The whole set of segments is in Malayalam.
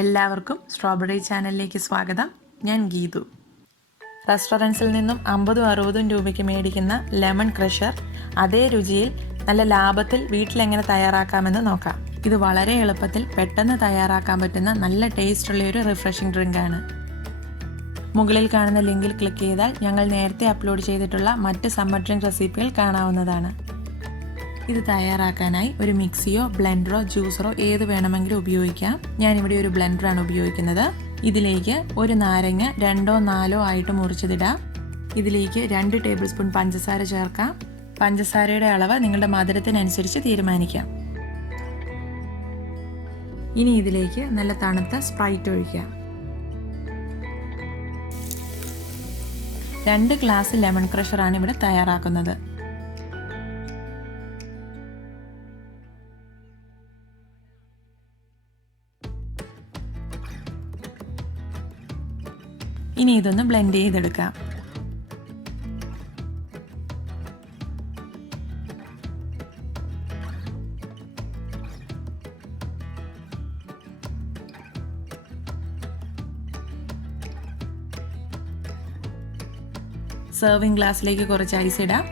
എല്ലാവർക്കും സ്ട്രോബെറി ചാനലിലേക്ക് സ്വാഗതം. ഞാൻ ഗീതു. റെസ്റ്റോറൻറ്റ്സിൽ നിന്നും 50-60 രൂപയ്ക്ക് മേടിക്കുന്ന ലെമൺ ക്രഷർ അതേ രുചിയിൽ നല്ല ലാഭത്തിൽ വീട്ടിലെങ്ങനെ തയ്യാറാക്കാമെന്ന് നോക്കാം. ഇത് വളരെ എളുപ്പത്തിൽ പെട്ടെന്ന് തയ്യാറാക്കാൻ പറ്റുന്ന നല്ല ടേസ്റ്റുള്ള ഒരു റിഫ്രഷിംഗ് ഡ്രിങ്കാണ്. മുകളിൽ കാണുന്ന ലിങ്കിൽ ക്ലിക്ക് ചെയ്താൽ ഞങ്ങൾ നേരത്തെ അപ്ലോഡ് ചെയ്തിട്ടുള്ള മറ്റ് സമ്മർ ഡ്രിങ്ക് റെസിപ്പികൾ കാണാവുന്നതാണ്. ഇത് തയ്യാറാക്കാനായി ഒരു മിക്സിയോ ബ്ലെൻഡറോ ജ്യൂസറോ ഏത് വേണമെങ്കിലും ഉപയോഗിക്കാം. ഞാനിവിടെ ഒരു ബ്ലെൻഡറാണ് ഉപയോഗിക്കുന്നത്. ഇതിലേക്ക് ഒരു നാരങ്ങ 2-4 ആയിട്ട് മുറിച്ചതിടാം. ഇതിലേക്ക് 2 ടേബിൾ സ്പൂൺ പഞ്ചസാര ചേർക്കാം. പഞ്ചസാരയുടെ അളവ് നിങ്ങളുടെ മധുരത്തിനനുസരിച്ച് തീരുമാനിക്കാം. ഇനി ഇതിലേക്ക് നല്ല തണുത്ത സ്പ്രൈറ്റ് ഒഴിക്കാം. 2 ഗ്ലാസ് ലെമൺ ക്രഷറാണ് ഇവിടെ തയ്യാറാക്കുന്നത്. ഇനി ഇതൊന്ന് ബ്ലെൻഡ് ചെയ്തെടുക്കാം. സെർവിംഗ് ഗ്ലാസ്സിലേക്ക് കുറച്ച് ഐസ് ഇടാം.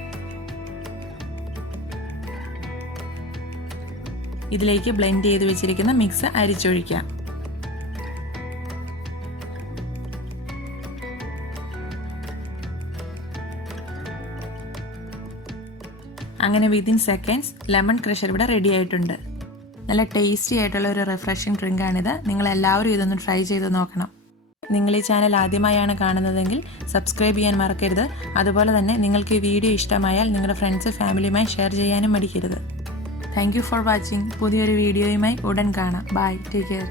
ഇതിലേക്ക് ബ്ലെൻഡ് ചെയ്ത് വെച്ചിരിക്കുന്ന മിക്സ് അരിച്ചൊഴിക്കാം. അങ്ങനെ വിത്തിൻ സെക്കൻഡ്സ് ലെമൺ ക്രഷർ ഇവിടെ റെഡി ആയിട്ടുണ്ട്. നല്ല ടേസ്റ്റി ആയിട്ടുള്ള ഒരു റിഫ്രഷിംഗ് ഡ്രിങ്കാണിത്. നിങ്ങളെല്ലാവരും ഇതൊന്ന് ട്രൈ ചെയ്ത് നോക്കണം. നിങ്ങൾ ഈ ചാനൽ ആദ്യമായാണ് കാണുന്നതെങ്കിൽ സബ്സ്ക്രൈബ് ചെയ്യാൻ മറക്കരുത്. അതുപോലെ തന്നെ നിങ്ങൾക്ക് ഈ വീഡിയോ ഇഷ്ടമായാൽ നിങ്ങളുടെ ഫ്രണ്ട്സ് ഫാമിലിയുമായി ഷെയർ ചെയ്യാനും മടിക്കരുത്. Thank you for watching. പുതിയൊരു വീഡിയോയുമായി ഉടൻ കാണാം. ബൈ. Take care.